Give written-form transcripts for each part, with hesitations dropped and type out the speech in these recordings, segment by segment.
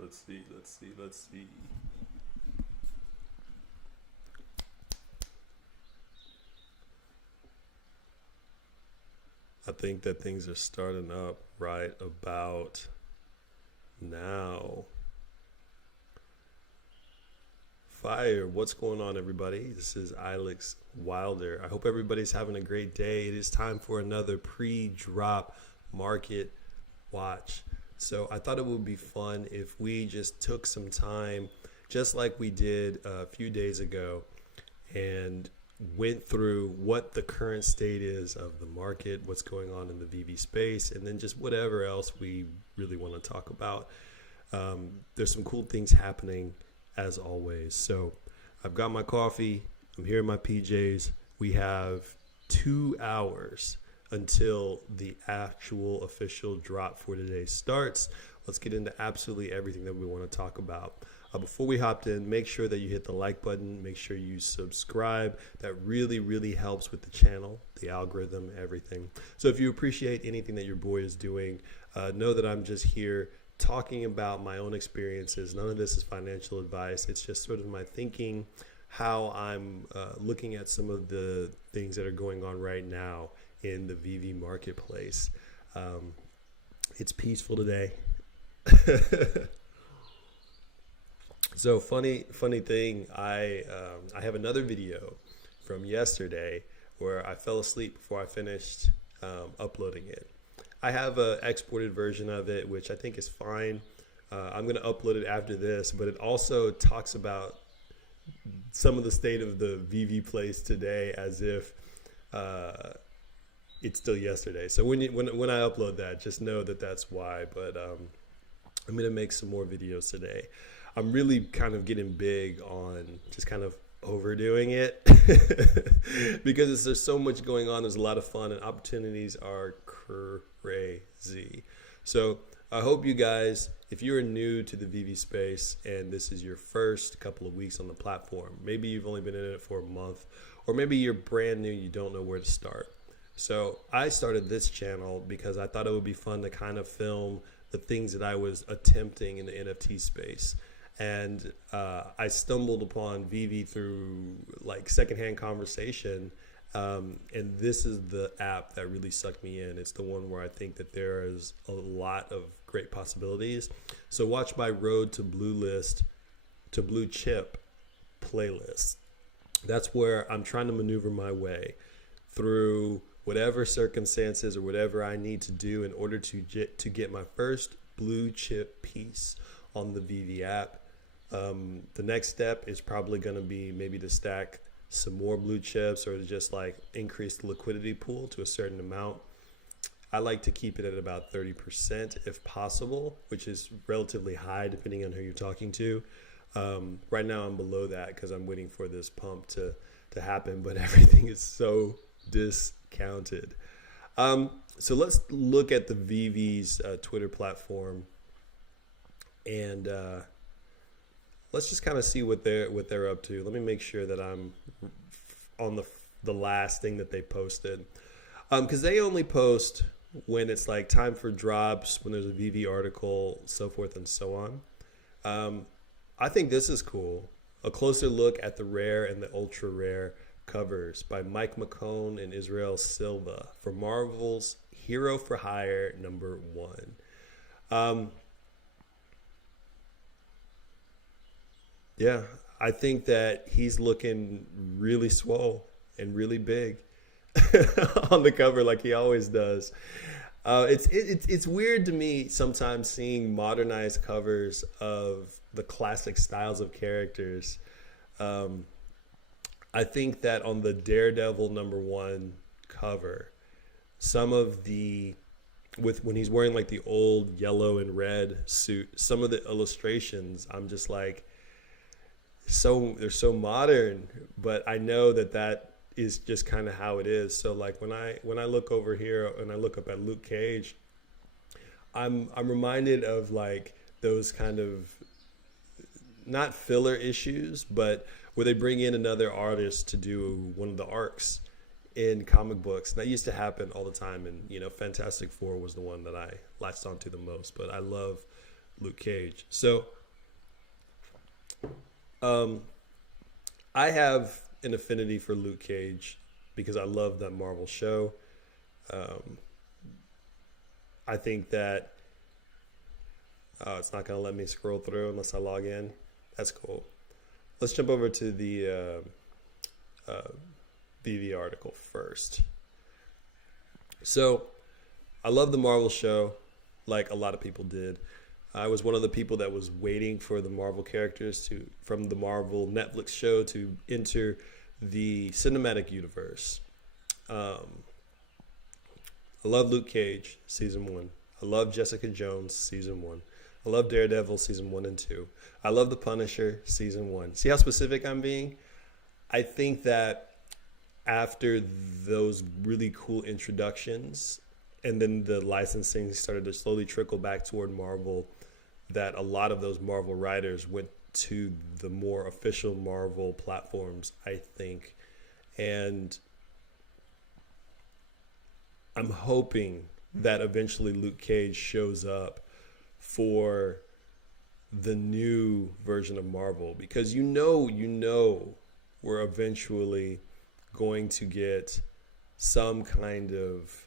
Let's see. I think that things are starting up right about now. Fire. What's going on, everybody? This is Alex Wilder. I hope everybody's having a great day. It is time for another pre-drop market watch. So I thought it would be fun if we just took some time, just like we did a few days ago, and went through what the current state is of the market, what's going on in the Veve space, and then just whatever else we really want to talk about. There's some cool things happening as always. So I've got my coffee. I'm here in my PJs. We have 2 hours until the actual official drop for today starts. Let's get into absolutely everything that we want to talk about. Before we hopped in, make sure that you hit the like button. Make sure you subscribe. That really, really helps with the channel, the algorithm, everything. So if you appreciate anything that your boy is doing, know that I'm just here talking about my own experiences. None of this is financial advice. It's just sort of my thinking, how I'm looking at some of the things that are going on right now in the Veve marketplace. It's peaceful today. So funny thing, I have another video from yesterday where I fell asleep before I finished uploading it. I have an exported version of it, which I think is fine. I'm going to upload it after this, but it also talks about some of the state of the Veve place today as if it's still yesterday. So when I upload that, just know that that's why. But I'm going to make some more videos today. I'm really kind of getting big on just kind of overdoing it because there's so much going on. There's a lot of fun and opportunities are crazy. So I hope you guys, if you're new to the Veve space and this is your first couple of weeks on the platform, maybe you've only been in it for a month, or maybe you're brand new, you don't know where to start. So I started this channel because I thought it would be fun to kind of film the things that I was attempting in the NFT space. And I stumbled upon Veve through like secondhand conversation. And this is the app that really sucked me in. It's the one where I think that there is a lot of great possibilities. So watch my Road to Blue Chip playlist. That's where I'm trying to maneuver my way through whatever circumstances or whatever I need to do in order to get my first blue chip piece on the Veve app. The next step is probably going to be maybe to stack some more blue chips or to just like increase the liquidity pool to a certain amount. I like to keep it at about 30% if possible, which is relatively high depending on who you're talking to. Right now I'm below that because I'm waiting for this pump to happen, but everything is so discounted. So let's look at the Veve's Twitter platform and let's just kind of see what they're up to. Let me make sure that I'm on the last thing that they posted, because they only post when it's like time for drops, when there's a Veve article, so forth and so on. I think this is cool. A closer look at the rare and the ultra rare covers by Mike McCone and Israel Silva for Marvel's Hero for Hire #1. Yeah, I think that he's looking really swole and really big on the cover like he always does. It's weird to me sometimes seeing modernized covers of the classic styles of characters. I think that on the Daredevil #1 cover, some of when he's wearing like the old yellow and red suit, some of the illustrations, I'm just like, they're so modern, but I know that is just kind of how it is. So like when I look over here and I look up at Luke Cage, I'm reminded of like those kind of not filler issues, but where they bring in another artist to do one of the arcs in comic books. And that used to happen all the time. And Fantastic Four was the one that I latched onto the most. But I love Luke Cage. So I have an affinity for Luke Cage because I love that Marvel show. I think that it's not going to let me scroll through unless I log in. That's cool. Let's jump over to the Veve article first. So I love the Marvel show like a lot of people did. I was one of the people that was waiting for the Marvel characters from the Marvel Netflix show to enter the cinematic universe. I love Luke Cage, season 1. I love Jessica Jones, season 1. I love Daredevil, season 1 and 2. I love The Punisher, season 1. See how specific I'm being? I think that after those really cool introductions, and then the licensing started to slowly trickle back toward Marvel, that a lot of those Marvel writers went to the more official Marvel platforms, I think. And I'm hoping that eventually Luke Cage shows up for the new version of Marvel, because you know we're eventually going to get some kind of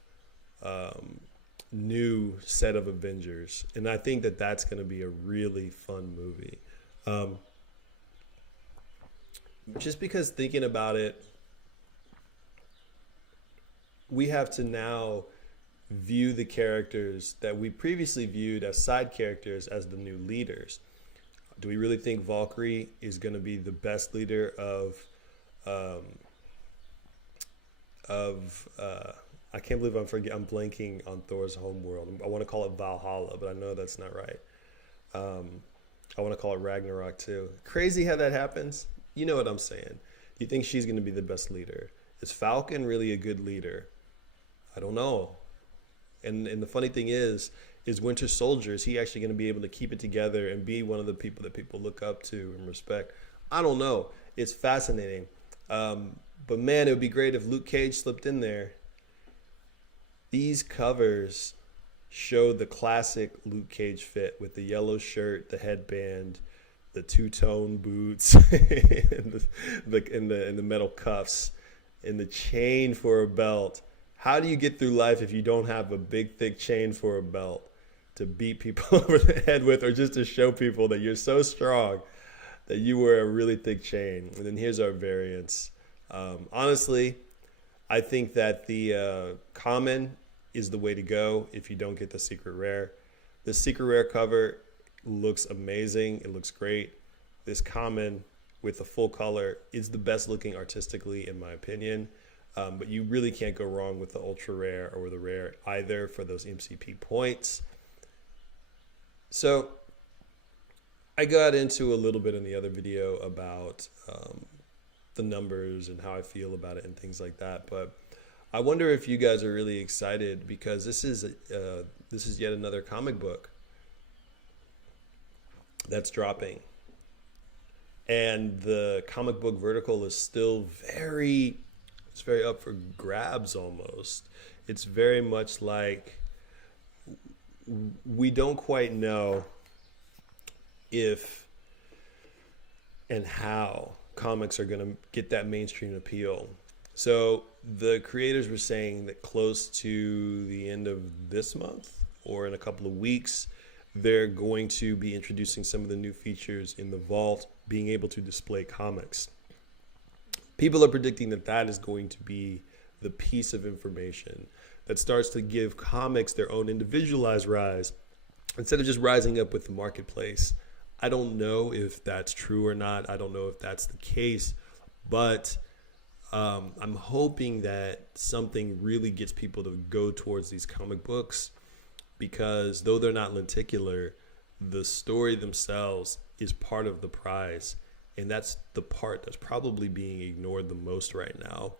new set of Avengers, and I think that that's going to be a really fun movie. Just because thinking about it, we have to now view the characters that we previously viewed as side characters as the new leaders. Do we really think Valkyrie is going to be the best leader of I can't believe I'm blanking on Thor's homeworld. I want to call it Valhalla, but I know that's not right. I want to call it Ragnarok too. Crazy how that happens. You know what I'm saying. Do you think she's going to be the best leader? Is Falcon really a good leader? I don't know. And the funny thing is Winter Soldier, is he actually going to be able to keep it together and be one of the people that people look up to and respect? I don't know. It's fascinating. But man, it would be great if Luke Cage slipped in there. These covers show the classic Luke Cage fit with the yellow shirt, the headband, the two-tone boots, and the metal cuffs, and the chain for a belt. How do you get through life if you don't have a big, thick chain for a belt to beat people over the head with, or just to show people that you're so strong that you wear a really thick chain? And then here's our variants. Honestly, I think that the common is the way to go if you don't get the secret rare. The secret rare cover looks amazing. It looks great. This common with the full color is the best looking artistically, in my opinion. But you really can't go wrong with the ultra rare or the rare either for those MCP points. So I got into a little bit in the other video about the numbers and how I feel about it and things like that. But I wonder if you guys are really excited, because this is yet another comic book that's dropping. And the comic book vertical is still very up for grabs almost. It's very much like we don't quite know if and how comics are going to get that mainstream appeal. So the creators were saying that close to the end of this month or in a couple of weeks, they're going to be introducing some of the new features in the vault, being able to display comics. People are predicting that that is going to be the piece of information that starts to give comics their own individualized rise instead of just rising up with the marketplace. I don't know if that's true or not. I don't know if that's the case, but I'm hoping that something really gets people to go towards these comic books, because though they're not lenticular, the story themselves is part of the prize. And that's the part that's probably being ignored the most right now.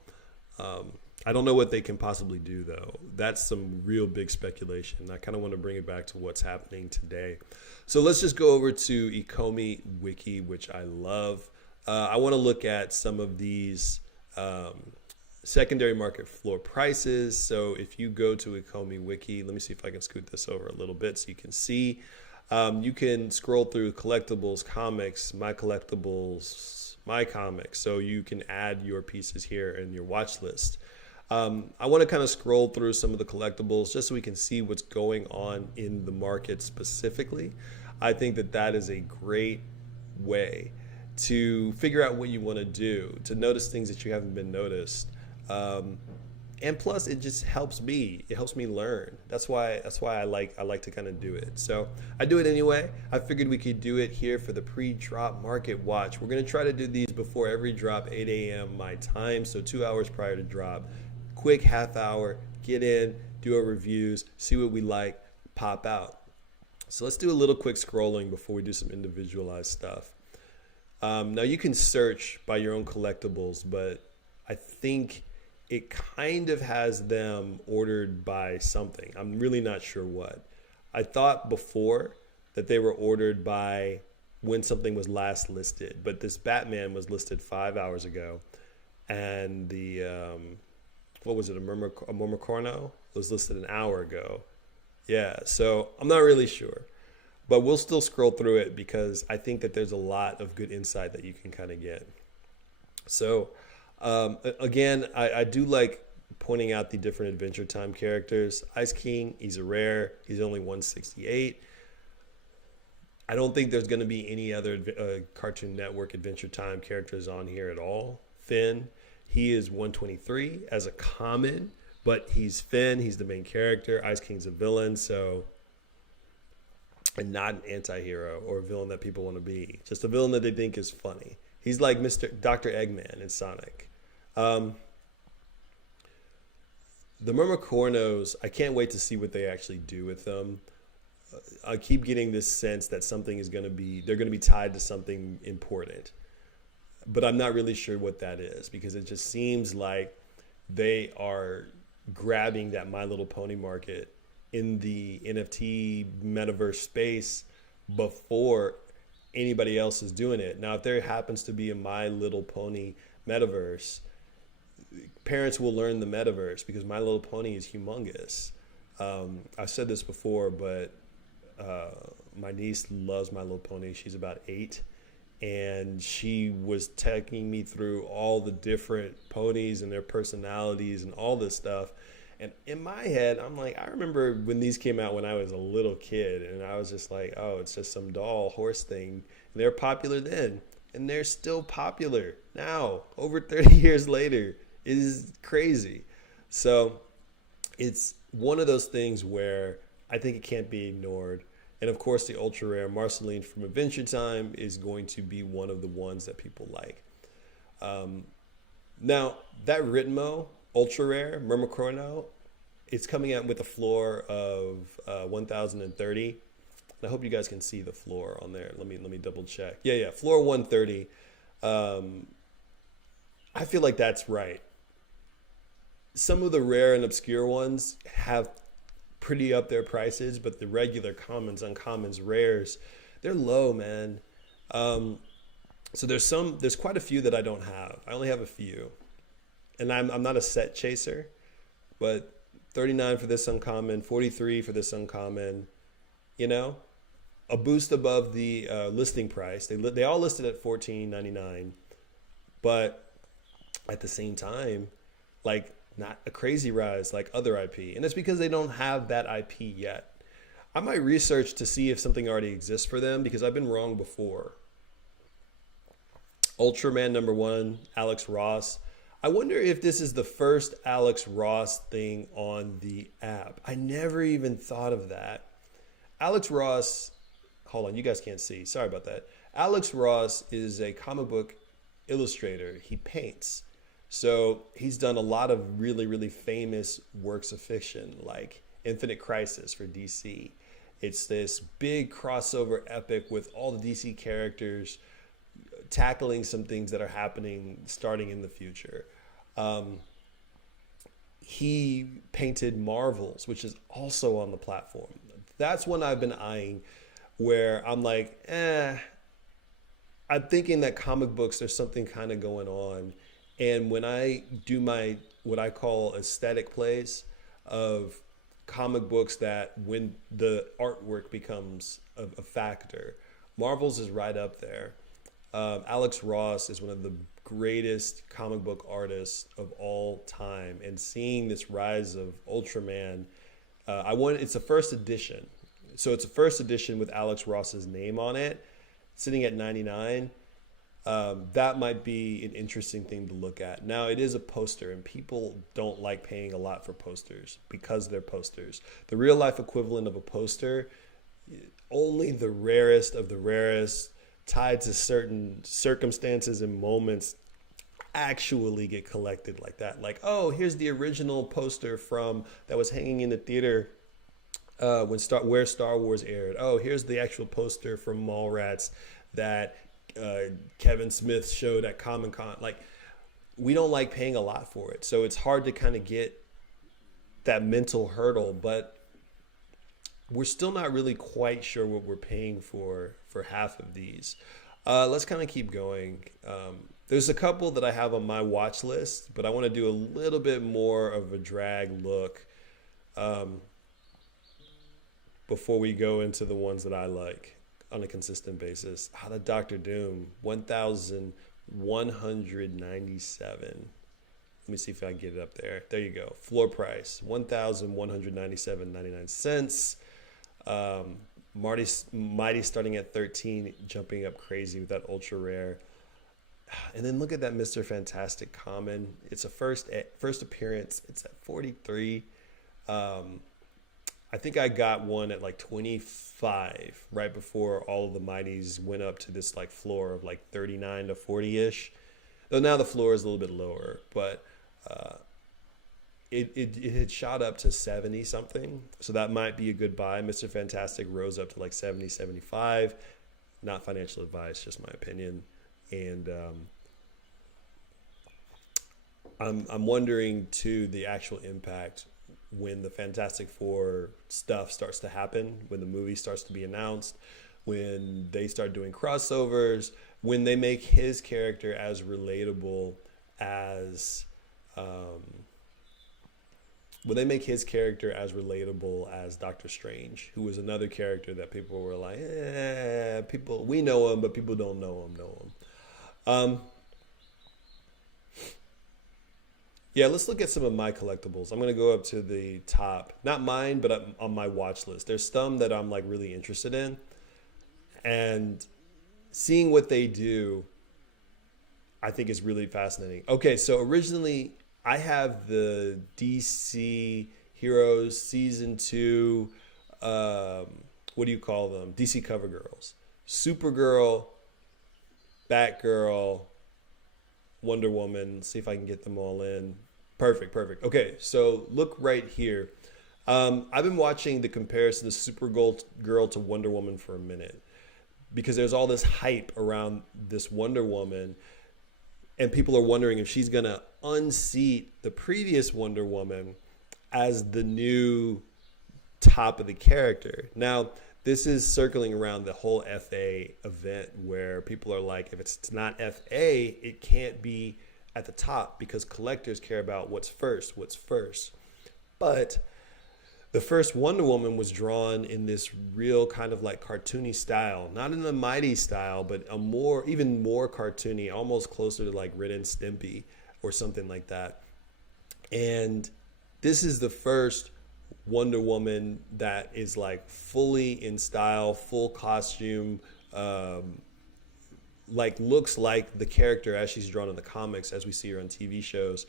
I don't know what they can possibly do, though. That's some real big speculation. I kind of want to bring it back to what's happening today. So let's just go over to Omi Wiki, which I love. I want to look at some of these secondary market floor prices. So if you go to Omi Wiki, let me see if I can scoot this over a little bit so you can see. You can scroll through collectibles, comics, my collectibles, my comics. So you can add your pieces here in your watch list. I want to kind of scroll through some of the collectibles just so we can see what's going on in the market specifically. I think that that is a great way to figure out what you want to do, to notice things that you haven't been noticed. And plus it just helps me. It helps me learn. That's why I like to kind of do it. So I do it anyway. I figured we could do it here for the pre-drop market watch. We're going to try to do these before every drop, 8 a.m. my time, so 2 hours prior to drop. Quick half hour, get in, do our reviews, see what we like, pop out. So let's do a little quick scrolling before we do some individualized stuff. Now you can search by your own collectibles, but I think it kind of has them ordered by something. I'm really not sure what. I thought before that they were ordered by when something was last listed, but this Batman was listed 5 hours ago, and the what was it, a Murmurcorno was listed an hour ago. Yeah, so I'm not really sure, but we'll still scroll through it because I think that there's a lot of good insight that you can kind of get. So again, I do like pointing out the different Adventure Time characters. Ice King, he's a rare. He's only 168. I don't think there's going to be any other Cartoon Network Adventure Time characters on here at all. Finn, he is 123 as a common, but he's Finn. He's the main character. Ice King's a villain, so, and not an anti-hero or a villain that people want to be. Just a villain that they think is funny. He's like Dr. Eggman in Sonic. The Murmurcornos, I can't wait to see what they actually do with them. I keep getting this sense that something is going to be, they're going to be tied to something important. But I'm not really sure what that is, because it just seems like they are grabbing that My Little Pony market in the NFT metaverse space before anybody else is doing it. Now, if there happens to be a My Little Pony metaverse, parents will learn the metaverse because My Little Pony is humongous. I've said this before, but my niece loves My Little Pony. She's about 8. And she was taking me through all the different ponies and their personalities and all this stuff. And in my head, I'm like, I remember when these came out when I was a little kid, and I was just like, oh, it's just some doll horse thing. And they're popular then, and they're still popular now, over 30 years later. It is crazy. So it's one of those things where I think it can't be ignored. And of course, the ultra rare Marceline from Adventure Time is going to be one of the ones that people like. Now, that Ritmo ultra rare Murmurcorno, it's coming out with a floor of 1,030. And I hope you guys can see the floor on there. Let me double check. Yeah, floor 130. I feel like that's right. Some of the rare and obscure ones have pretty up their prices, but the regular commons, uncommons, rares, they're low, man. So there's quite a few that I don't have. I only have a few, and I'm not a set chaser, but 39 for this uncommon, 43 for this uncommon, you know, a boost above the listing price. They all listed at $14.99, but at the same time, like, not a crazy rise like other IP. And it's because they don't have that IP yet. I might research to see if something already exists for them, because I've been wrong before. Ultraman #1, Alex Ross. I wonder if this is the first Alex Ross thing on the app. I never even thought of that. Alex Ross, hold on, you guys can't see. Sorry about that. Alex Ross is a comic book illustrator. He paints. So he's done a lot of really, really famous works of fiction, like Infinite Crisis for DC. It's this big crossover epic with all the DC characters tackling some things that are happening starting in the future. He painted Marvels, which is also on the platform. That's one I've been eyeing, where I'm like, I'm thinking that comic books, there's something kind of going on. And when I do my, what I call aesthetic plays of comic books, that when the artwork becomes a factor. Marvel's is right up there. Alex Ross is one of the greatest comic book artists of all time, and seeing this rise of Ultraman, it's a first edition, so it's a first edition with Alex Ross's name on it, sitting at 99. That might be an interesting thing to look at. Now, it is a poster, and people don't like paying a lot for posters because they're posters. The real life equivalent of a poster, only the rarest of the rarest, tied to certain circumstances and moments, actually get collected like that. Like, oh, here's the original poster from that was hanging in the theater where Star Wars aired. Oh, here's the actual poster from Mallrats that Kevin Smith showed at Comic-Con. Like, we don't like paying a lot for it, so it's hard to kind of get that mental hurdle, but we're still not really quite sure what we're paying for half of these. Let's kind of keep going. There's a couple that I have on my watch list, but I want to do a little bit more of a drag look before we go into the ones that I like on a consistent basis. The Doctor Doom, 1,197. Let me see if I can get it up there. There you go. Floor price, $1,197.99. Mighty starting at 13, jumping up crazy with that ultra rare. And then look at that Mr. Fantastic common. It's a first appearance. It's at 43. I think I got one at like 25 right before all of the Mighties went up to this like floor of like 39 to 40-ish. Though now the floor is a little bit lower, but it had shot up to 70 something. So that might be a good buy. Mr. Fantastic rose up to like 70, 75. Not financial advice, just my opinion. And I'm wondering too the actual impact when the Fantastic Four stuff starts to happen, when the movie starts to be announced, when they start doing crossovers, when they make his character as relatable as Doctor Strange, who was another character that people were like, we know him, but people don't know him. Yeah, let's look at some of my collectibles. I'm going to go up to the top. Not mine, but on my watch list. There's some that I'm like really interested in. And seeing what they do, I think is really fascinating. Okay, so originally I have the DC Heroes Season 2, what do you call them? DC Cover Girls. Supergirl, Batgirl, Wonder Woman. See if I can get them all in. Perfect. Okay, so look right here. I've been watching the comparison of Supergirl to Wonder Woman for a minute because there's all this hype around this Wonder Woman, and people are wondering if she's going to unseat the previous Wonder Woman as the new top of the character. Now, this is circling around the whole FA event where people are like, if it's not FA, it can't be at the top because collectors care about what's first. But the first Wonder Woman was drawn in this real kind of like cartoony style, not in the Mighty style, but even more cartoony, almost closer to like Ren and Stimpy or something like that. And this is the first Wonder Woman that is like fully in style, full costume, like looks like the character as she's drawn in the comics, as we see her on TV shows.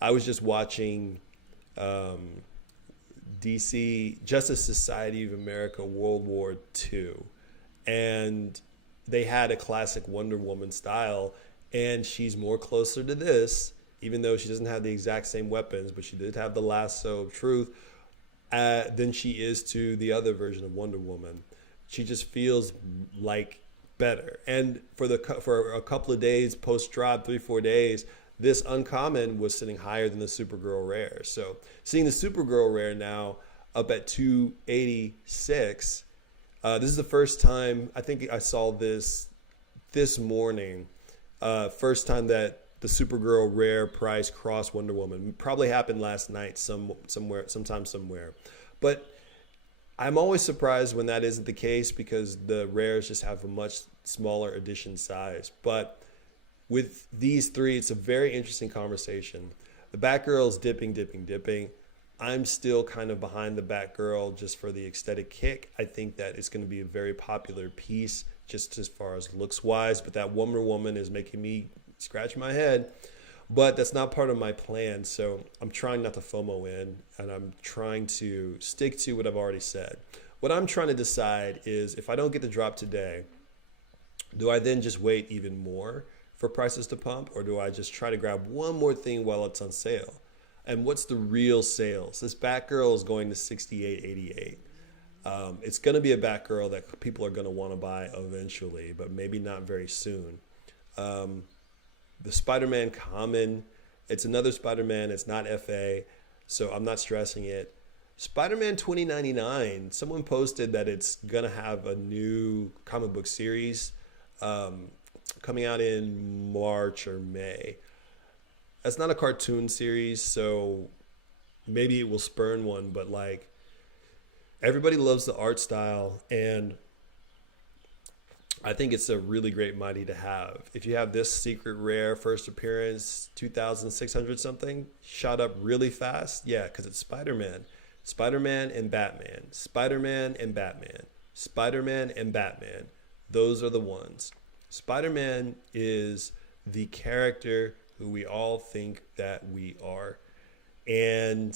I was just watching DC Justice Society of America World War II, and they had a classic Wonder Woman style, and she's more closer to this, even though she doesn't have the exact same weapons, but she did have the lasso of truth, than she is to the other version of Wonder Woman. She just feels like better. And for a couple of days post drop, 3-4 days, this uncommon was sitting higher than the Supergirl rare. So seeing the Supergirl rare now up at 286, this is the first time I think I saw this morning. First time that the Supergirl rare price crossed Wonder Woman. Probably happened last night sometime somewhere. But I'm always surprised when that isn't the case because the rares just have a much smaller edition size. But with these three, it's a very interesting conversation. The Batgirl's dipping, dipping, dipping. I'm still kind of behind the Batgirl just for the aesthetic kick. I think that it's going to be a very popular piece just as far as looks wise, but that Wonder Woman is making me scratch my head. But that's not part of my plan, so I'm trying not to FOMO in, and I'm trying to stick to what I've already said. What I'm trying to decide is if I don't get the drop today, do I then just wait even more for prices to pump, or do I just try to grab one more thing while it's on sale? And what's the real sales? This Batgirl is going to $68.88. It's going to be a Batgirl that people are going to want to buy eventually, but maybe not very soon. The Spider-Man Common, it's another Spider-Man. It's not FA, so I'm not stressing it. Spider-Man 2099, someone posted that it's going to have a new comic book series coming out in March or May. That's not a cartoon series, so maybe it will spurn one, but like everybody loves the art style, and I think it's a really great mighty to have. If you have this secret rare first appearance, 2,600 something, shot up really fast, yeah, because it's Spider-Man. Spider-Man and Batman. Spider-Man and Batman. Spider-Man and Batman. Those are the ones. Spider-Man is the character who we all think that we are. And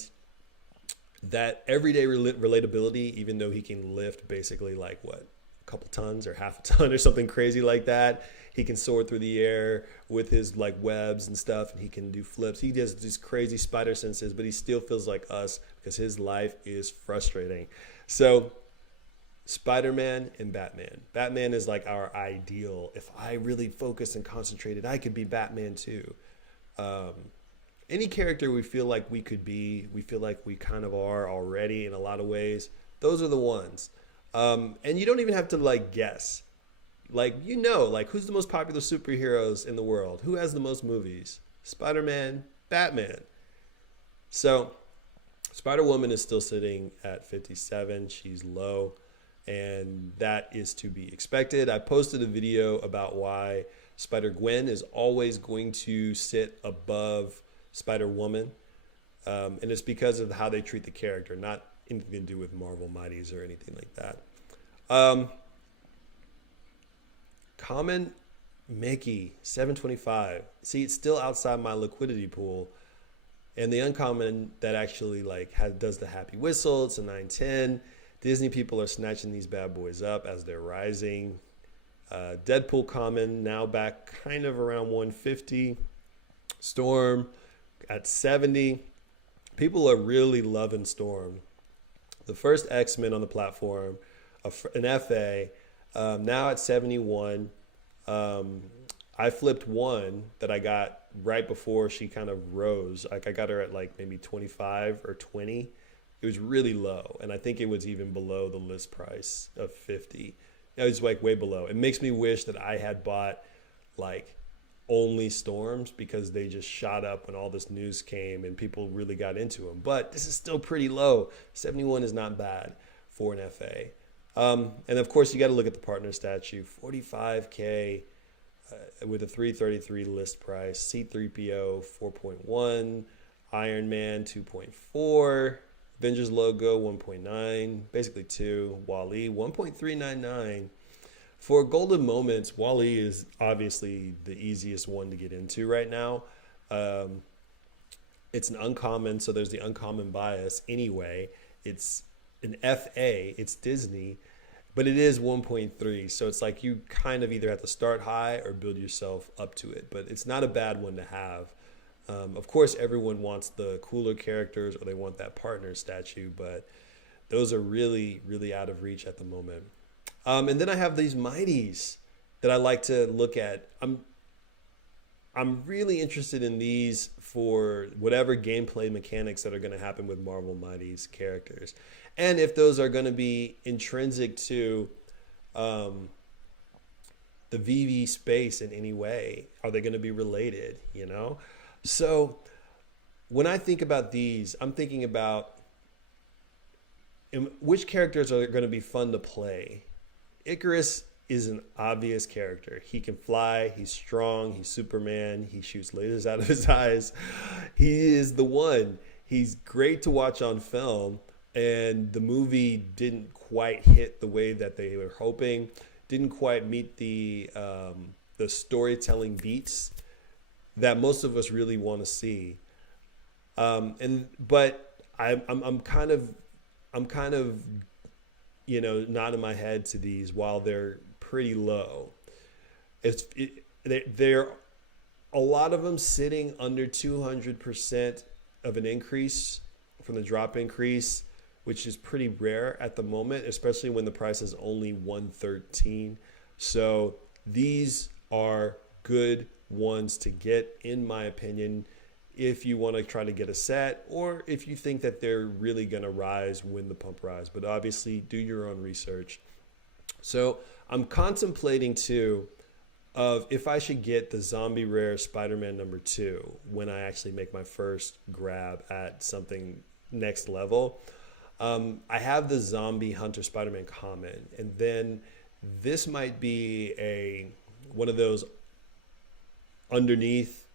that everyday relatability, even though he can lift basically like what? Couple tons or half a ton or something crazy like that. He can soar through the air with his like webs and stuff, and he can do flips. He does these crazy spider senses, but he still feels like us because his life is frustrating. So Spider-Man and Batman. Batman is like our ideal. If I really focused and concentrated, I could be Batman too. Any character we feel like we could be, we feel like we kind of are already in a lot of ways. Those are the ones. And you don't even have to like guess, like, like who's the most popular superheroes in the world? Who has the most movies? Spider-Man, Batman. So Spider-Woman is still sitting at 57. She's low, and that is to be expected. I posted a video about why Spider-Gwen is always going to sit above Spider-Woman. And it's because of how they treat the character, not anything to do with Marvel Mighties or anything like that. Common Mickey 725. See, it's still outside my liquidity pool. And the uncommon that actually like does the happy whistle, it's a 910. Disney people are snatching these bad boys up as they're rising. Deadpool common now back kind of around 150. Storm at 70. People are really loving Storm. The first X-Men on the platform, an FA, now at 71. I flipped one that I got right before she kind of rose. Like I got her at like maybe 25 or 20. It was really low, and I think it was even below the list price of 50. It was like way below. It makes me wish that I had bought like only Storms because they just shot up when all this news came and people really got into them. But this is still pretty low. 71 is not bad for an FA. And of course, you got to look at the partner statue. 45K with a 333 list price. C3PO 4.1. Iron Man 2.4. Avengers logo 1.9. Basically 2. Wall-E 1.399. For golden moments, Wall-E is obviously the easiest one to get into right now. It's an uncommon, so there's the uncommon bias anyway. It's an FA, it's Disney, but it is 1.3. So it's like you kind of either have to start high or build yourself up to it. But it's not a bad one to have. Of course, everyone wants the cooler characters or they want that partner statue, but those are really, really out of reach at the moment. And then I have these mighties that I like to look at. I'm really interested in these for whatever gameplay mechanics that are going to happen with Marvel Mighty's characters. And if those are going to be intrinsic to the Veve space in any way, are they going to be related, So when I think about these, I'm thinking about and which characters are going to be fun to play? Icarus is an obvious character. He can fly, he's strong, he's Superman, he shoots lasers out of his eyes. He is the one. He's great to watch on film, and the movie didn't quite hit the way that they were hoping, didn't quite meet the storytelling beats that most of us really want to see. But I'm kind of nodding my head to these while they're pretty low. They're a lot of them sitting under 200% of an increase from the drop increase, which is pretty rare at the moment, especially when the price is only 113. So these are good ones to get, in my opinion, if you want to try to get a set, or if you think that they're really going to rise when the pump rise. But obviously, do your own research. So I'm contemplating too of if I should get the zombie rare Spider-Man #2 when I actually make my first grab at something next level. I have the zombie hunter Spider-Man common, and then this might be one of those underneath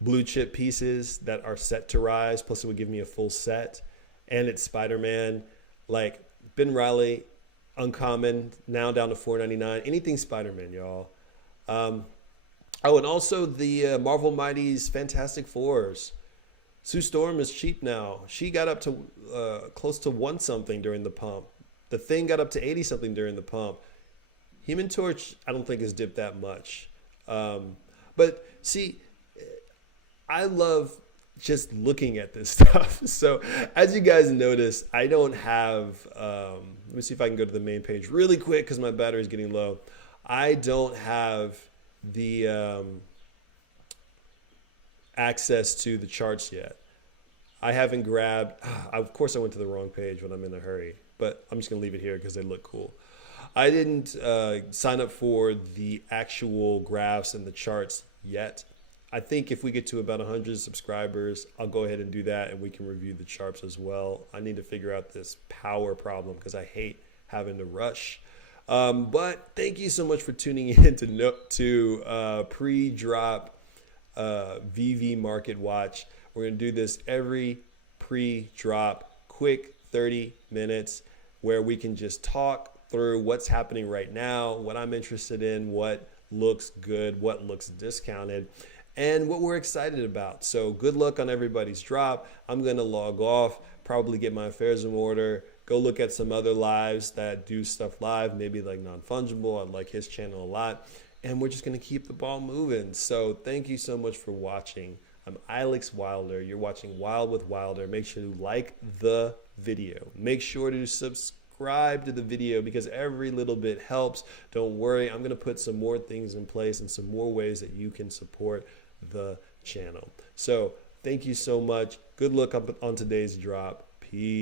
blue chip pieces that are set to rise, plus it would give me a full set, and it's Spider-Man, like Ben Reilly uncommon, now down to $4.99. Anything Spider-Man, y'all. And also the Marvel Mighty's Fantastic Fours. Sue Storm is cheap now. She got up to close to 1 something during the pump. The Thing got up to 80 something during the pump. Human Torch, I don't think has dipped that much. But see, I love just looking at this stuff. So as you guys notice, I don't have, let me see if I can go to the main page really quick because my battery is getting low. I don't have the access to the charts yet. I haven't grabbed, of course I went to the wrong page when I'm in a hurry, but I'm just gonna leave it here because they look cool. I didn't sign up for the actual graphs and the charts yet. I think if we get to about 100 subscribers, I'll go ahead and do that, and we can review the charts as well. I need to figure out this power problem because I hate having to rush. But thank you so much for tuning in to pre-drop Veve Market Watch. We're going to do this every pre-drop, quick 30 minutes, where we can just talk through what's happening right now, what I'm interested in, what looks good, what looks discounted, and what we're excited about. So good luck on everybody's drop. I'm going to log off, probably get my affairs in order, go look at some other lives that do stuff live, maybe like Non-Fungible. I like his channel a lot. And we're just going to keep the ball moving. So thank you so much for watching. I'm Alex Wilder. You're watching Wild with Wilder. Make sure to like the video. Make sure to subscribe to the video because every little bit helps. Don't worry. I'm going to put some more things in place and some more ways that you can support the channel. So thank you so much. Good luck on today's drop. Peace.